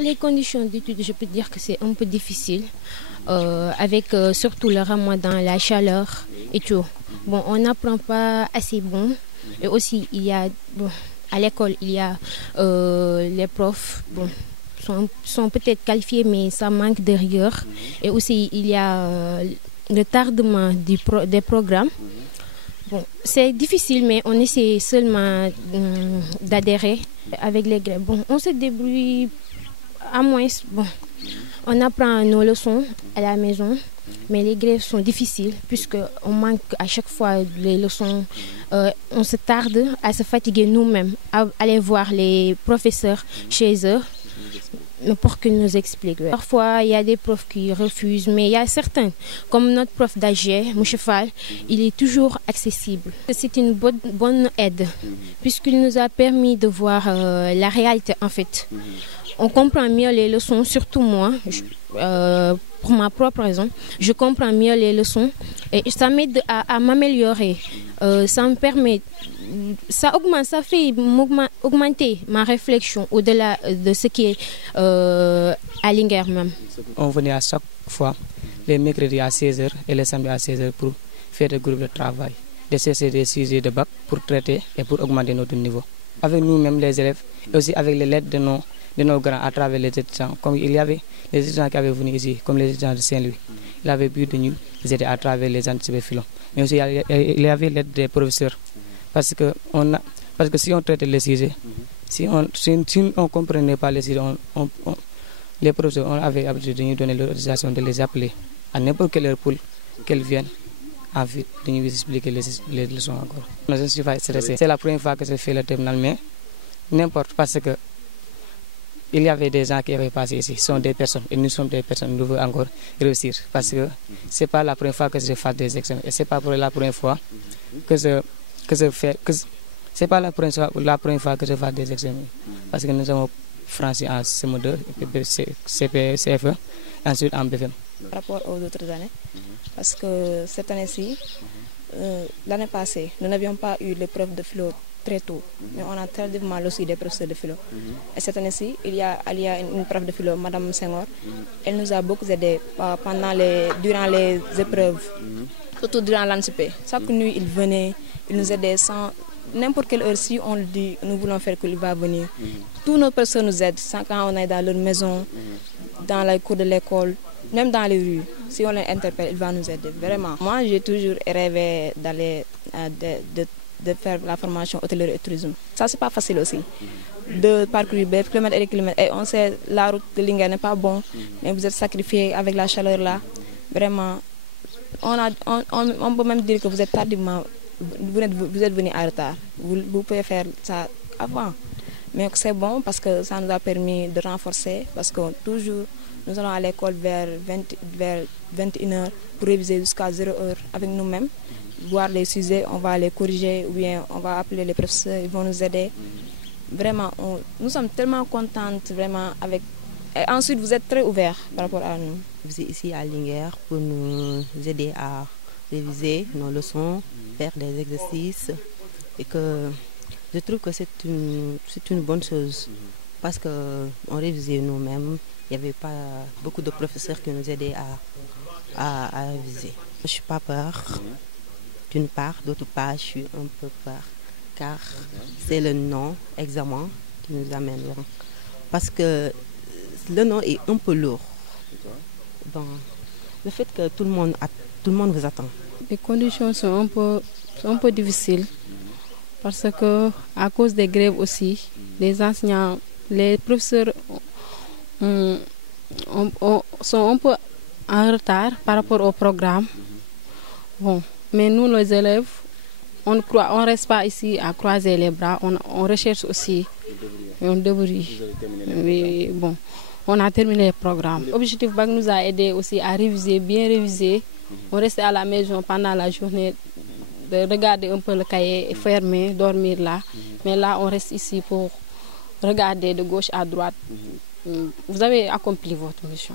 Les conditions d'études, je peux dire que c'est un peu difficile, avec surtout le ramadan, la chaleur et tout. Bon, on n'apprend pas assez bon. Et aussi, il y a, bon, à l'école, il y a les profs, bon, sont peut-être qualifiés, mais ça manque de rigueur. Et aussi, il y a le tardement des programmes. Bon, c'est difficile, mais on essaie seulement d'adhérer avec les grèves. Bon, on se débrouille à moins. Bon, on apprend nos leçons à la maison, mais les grèves sont difficiles puisqu'on manque à chaque fois les leçons. On se tarde à se fatiguer nous-mêmes, à aller voir les professeurs chez eux pour qu'ils nous expliquent. Parfois, il y a des profs qui refusent, mais il y a certains, comme notre prof d'AG, M. Fall, il est toujours accessible. C'est une bonne aide, puisqu'il nous a permis de voir la réalité en fait. On comprend mieux les leçons, surtout moi, pour ma propre raison. Je comprends mieux les leçons et ça m'aide à m'améliorer. Ça me permet, ça fait augmenter ma réflexion au-delà de ce qui est à Linguère même. On venait à chaque fois, les mercredis à 16h et les samedis à 16h pour faire des groupes de travail, de chercher des sujets de bac pour traiter et pour augmenter notre niveau. Avec nous-mêmes les élèves et aussi avec les lettres de nos grands à travers les étudiants. Comme il y avait les étudiants qui avaient venu ici, comme les étudiants de Saint-Louis. Il avait bu de nous, ils étaient à travers les anticipés filons. Mais aussi il y avait l'aide des professeurs. Parce que si on traitait les sujets, si on ne comprenait pas les sujets, les professeurs avaient l'habitude de nous donner l'autorisation de les appeler à n'importe quelle heure pour qu'elles viennent ensuite de nous expliquer les leçons encore. Je ne suis pas stressé. C'est la première fois que je fais le terminal, mais n'importe parce que il y avait des gens qui avaient passé ici, ce sont des personnes, et nous sommes des personnes, nous voulons encore réussir, parce que ce n'est pas la première fois que je fais des examens, et ce n'est pas pour la première fois que je fais des examens, parce que nous avons français en CM2, CFE, ensuite en BFM. Par rapport aux autres années, parce que cette année-ci, l'année passée, nous n'avions pas eu l'épreuve de philo très tôt, mais on a tardivement aussi des professeurs de philo. Et cette année-ci, il y a une prof de philo, Madame Senghor. Elle nous a beaucoup aidé durant les épreuves, surtout durant l'anticipé. Chaque nuit, il venait, il nous aidait sans n'importe quelle heure. Si on le dit, nous voulons faire qu'il va venir. Tous nos professeurs nous aident, quand on est dans leur maison, dans les cours de l'école, même dans les rues. Si on les interpelle, il va nous aider, vraiment. Moi, j'ai toujours rêvé d'aller de faire la formation hôtellerie et tourisme. Ça, c'est pas facile aussi. De parcourir des kilomètres et des kilomètres. Et on sait, la route de Linguère n'est pas bonne, mais vous êtes sacrifiés avec la chaleur là. Vraiment, on peut même dire que vous êtes tardivement, vous êtes venu en retard. Vous pouvez faire ça avant. Mais c'est bon parce que ça nous a permis de renforcer, parce que toujours, nous allons à l'école vers 21h pour réviser jusqu'à 0h avec nous-mêmes. Voir les sujets, on va les corriger ou bien on va appeler les professeurs, ils vont nous aider. Vraiment, nous sommes tellement contentes vraiment avec. Et ensuite, vous êtes très ouverts par rapport à nous. Vous êtes ici à Linguère pour nous aider à réviser nos leçons, faire des exercices et que je trouve que c'est une bonne chose parce qu'on révisait nous-mêmes. Il n'y avait pas beaucoup de professeurs qui nous aidaient à réviser. Je n'ai pas peur. D'une part, d'autre part, je suis un peu peur, car c'est le non-examen qui nous amène là. Parce que le non est un peu lourd. Donc, le fait que tout le monde vous attend. Les conditions sont un peu difficiles, parce que à cause des grèves aussi, les enseignants, les professeurs sont un peu en retard par rapport au programme. Bon. Mais nous, les élèves, on ne reste pas ici à croiser les bras, on recherche aussi, on devrait. Mais bon, on a terminé le programme. L'objectif BAC nous a aidé aussi à réviser, bien réviser. On restait à la maison pendant la journée, de regarder un peu le cahier, fermer, dormir là. Mais là, on reste ici pour regarder de gauche à droite. Vous avez accompli votre mission.